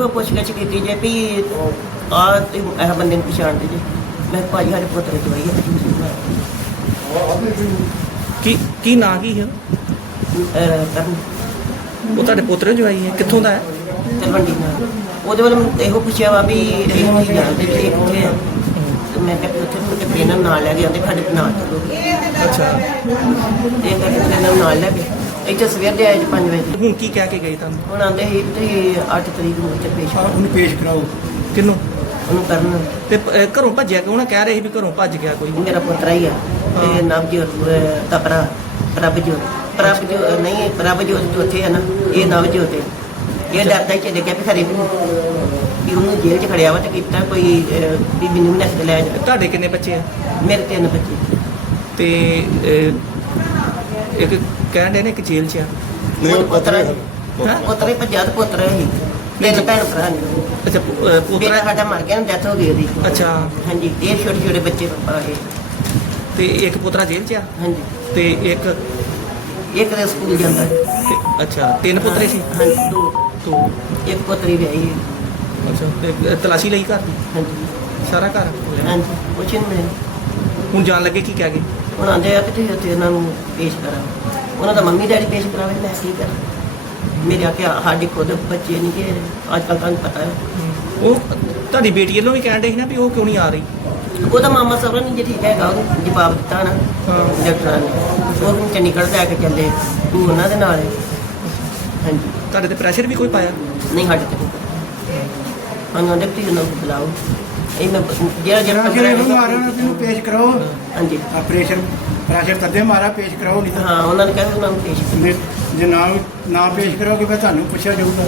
ਇਹੋ ਪੁੱਛਗਿੱਛ ਕੀਤੀ ਜੇ ਵੀ ਆ ਇਹ ਬੰਦੇ ਨੂੰ ਪਛਾਣਦੇ ਜੇ। ਮੈਂ ਕਿਹਾ ਭਾਜੀ ਸਾਡੇ ਪੁੱਤਰ ਦੀ ਦਵਾਈ ਹੈ ਕੀ ਕੀ ਨਾਂ ਕੀ ਹੈ? ਅਹ ਕਰਨ। ਉਹ ਤੁਹਾਡੇ ਪੋਤਰੇ ਜਵਾਈ ਹੈ ਕਿੱਥੋਂ ਦਾ ਹੈ? ਤਲਵੰਡੀ ਨਾਲ। ਉਹਦੇ ਵੱਲ ਮੈਨੂੰ ਇਹੋ ਪੁੱਛਿਆ ਵਾ ਵੀ ਇਹ ਕੀ ਜਾਣਦੇ ਤੇ ਇਹ ਕਿੱਥੇ ਆ? ਤੇ ਮੈਂ ਕਿਹਾ ਵੀ ਉੱਥੇ ਮੁੰਡੇ ਟ੍ਰੇਨਰ ਨਾਲ ਲੈ ਕੇ ਆਉਂਦੇ ਸਾਡੇ ਨਾਲ ਚਲੋ। ਅੱਛਾ। ਇਹ ਕਰਕੇ ਟ੍ਰੇਨਰ ਨਾਲ ਲੈ ਕੇ ਇੱਥੇ ਸਵੇਰ ਦੇ ਆਏ 5 ਵਜੇ। ਹੁਣ ਕੀ ਕਹਿ ਕੇ ਗਏ ਤੁਹਾਨੂੰ? ਹੁਣ ਆਂਦੇ ਸੀ ਤੇ 8 ਤਰੀਕ ਨੂੰ ਇੱਥੇ ਪੇਸ਼ ਕਰੋ। ਉਹਨੂੰ ਪੇਸ਼ ਕਰਾਓ। ਕਿੰਨੂੰ ਉਹਨੂੰ ਕਰਨ। ਤੇ ਪ- ਅਹ ਘਰੋਂ ਭੱਜਿਆ ਕਿਉਂ ਨਾ? ਕਹਿ ਰਹੇ ਸੀ ਵੀ ਘਰੋਂ ਭੱਜ ਗਿਆ ਕੋਈ। ਮੇਰਾ ਪੁੱਤਰ ਹੀ ਆ ਤੇ ਨਵਜੋਤ ਅਹ, ਦਾ ਭਰਾ ਪ੍ਰਭਜੋਤ। ਪ੍ਰਭਜੋਤ ਨਹੀਂ ਪ੍ਰਭਜੋਤ ਚੌਥੇ ਆ ਨਾ ਇਹ ਨਵਜੋਤ ਹੈ ਇਹ ਡਰਦਾ ਹੀ ਚਲੇ ਗਿਆ ਵੀ ਖਰੇ ਵੀ ਵੀ ਉਹਨੂੰ ਜੇਲ੍ਹ 'ਚ ਖੜਿਆ ਵਾ ਤੇ ਕੀਤਾ ਕੋਈ ਅਹ, ਵੀ ਮੈਨੂੰ ਵੀ ਨੱਕ ਤੇ ਲੈ ਜਾ ਤੁਹਾਡੇ ਕਿੰਨੇ ਬੱਚੇ ਆ? ਮੇਰੇ ਤਿੰਨ ਬੱਚੇ। ਤੇ ਅਹ, ਇੱਕ ਕਹਿਣ ਦੇ ਨੇ ਕਿ ਜੇਲ੍ਹ 'ਚ ਆ। ਉਹ ਪੁੱਤਰ ਹੈ। ਹੈਂ? ਪੁੱਤਰ ਹੀ ਪੰਜਾਹ ਦਾ ਪੁੱਤਰ ਹੈ ਤਿੰਨ ਭੈਣ ਭਰਾ ਨੇ ਅੱਛਾ ਪੁ- ਅਹ, ਬੇਟਾ ਪੋਤਰਾ ਸਾਡਾ ਮਰ ਗਿਆ ਨਾ ਡੈਥ ਹੋ ਗਈ ਉਹਦੀ। ਅੱਛਾ। ਹਾਂਜੀ ਇਹ ਛੋਟੇ ਛੋਟੇ ਬੱਚੇ ਪਾਪਾ ਹੈ ਤੇ ਇੱਕ ਪੋਤਰਾ ਜੇਲ੍ਹ 'ਚ ਆ? ਹਾਂਜੀ। ਤੇ ਇੱਕ ਇੱਕ ਦੇ ਸਕੂਲ ਜਾਂਦਾ। ਹੈ ਤੇ- ਅੱਛਾ ਤਿੰਨ ਪੁੱਤਰੇ ਸੀ? ਹਾਂਜੀ ਦੋ। ਤੋਂ ਇੱਕ ਪੁੱਤਰੀ ਵਿਆਹੀ ਹੈ। ਅੱਛਾ ਤੇ ਤਲਾਸ਼ੀ ਲਈ ਘਰ ਦੀ? ਹਾਂਜੀ। ਸਾਰਾ ਘਰ? ਹਾਂਜੀ ਕੁਛ ਨਹੀਂ ਮਿਲਿਆ। ਹੁਣ ਜਾਣ ਲੱਗੇ ਕੀ ਕਹਿ ਗਏ? ਹੁਣ ਆਂਦੇ ਆ ਕਿ ਤੁਸੀਂ ਉੱਥੇ ਉਹਨਾਂ ਨੂੰ ਪੇਸ਼ ਕਰਾ ਉਹਨਾਂ ਦਾ ਮੰਮੀ ਡੈਡੀ ਪੇਸ਼ ਕਰਾਵੇ ਮੈਂ ਕੀ ਕਰਾਂ? ਮੇਰੇ ਆ ਕੇ ਸਾਡੇ ਖੁਦ ਬੱਚੇ ਨਹੀਂ ਕਿ ਅੱਜ ਕੱਲ੍ਹ ਤੁਹਾਨੂੰ ਪਤਾ ਹੈ। ਉਹ ਤੁਹਾਡੀ ਬੇਟੀ ਵੱਲੋਂ ਵੀ ਕਹਿਣ ਸੀ ਨਾ ਵੀ ਉਹ ਕਿਉਂ ਨਹੀਂ ਆ ਰਹੀ? ਉਹਦਾ ਮਾਮਾ ਸਭਰਾ ਨਹੀਂ ਜੇ ਠੀਕ ਹੈਗਾ ਉਹਨੂੰ ਜਵਾਬ ਦਿੱਤਾ ਨਾ। ਡਾਕਟਰਾਂ ਨੇ। ਉਹ ਹੁਣ ਚੰਡੀਗੜ੍ਹ ਲੈ ਕੇ ਚੱਲੇ ਤੂੰ ਉਹਨਾਂ ਦੇ ਨਾਲ ਹੈ। ਹਾਂਜੀ। ਤੁਹਾਡੇ ਤੇ ਪ੍ਰੈਸ਼ਰ ਵੀ ਕੋਈ ਪਾਇਆ? ਨਹੀਂ ਸਾਡੇ ਤੇ ਉਹਦੇ ਤੁਸੀਂ ਉਹਨਾਂ ਨੂੰ ਬੁਲਾਓ। ਇਹ ਮੈਂ ਜਿਹੜਾ ਜਿਹੜਾ ਮਾਰਿਆ ਨਾ ਤੈਨੂੰ ਪੇਸ਼ ਕਰਾਓ। ਹਾਂਜੀ। ਆਪਰੇਸ਼ਨ ਪ੍ਰੈਸ਼ਰ ਤੱਦੇ ਮਾਰਾ ਪੇਸ਼ ਕਰਾਓ ਨਹੀਂ ਤਾਂ ਹਾਂ ਉਹਨਾਂ ਨੇ ਕਿਹਾ ਵੀ ਉਹਨਾਂ ਨੂੰ ਪੇਸ਼ ਕਰੋ। ਜੇ- ਜੇ ਨਾ ਨਾ ਪੇਸ਼ ਕਰੋਗੇ ਫਿਰ ਤੁਹਾਨੂੰ ਪੁੱਛਿਆ ਜਾਊਗਾ।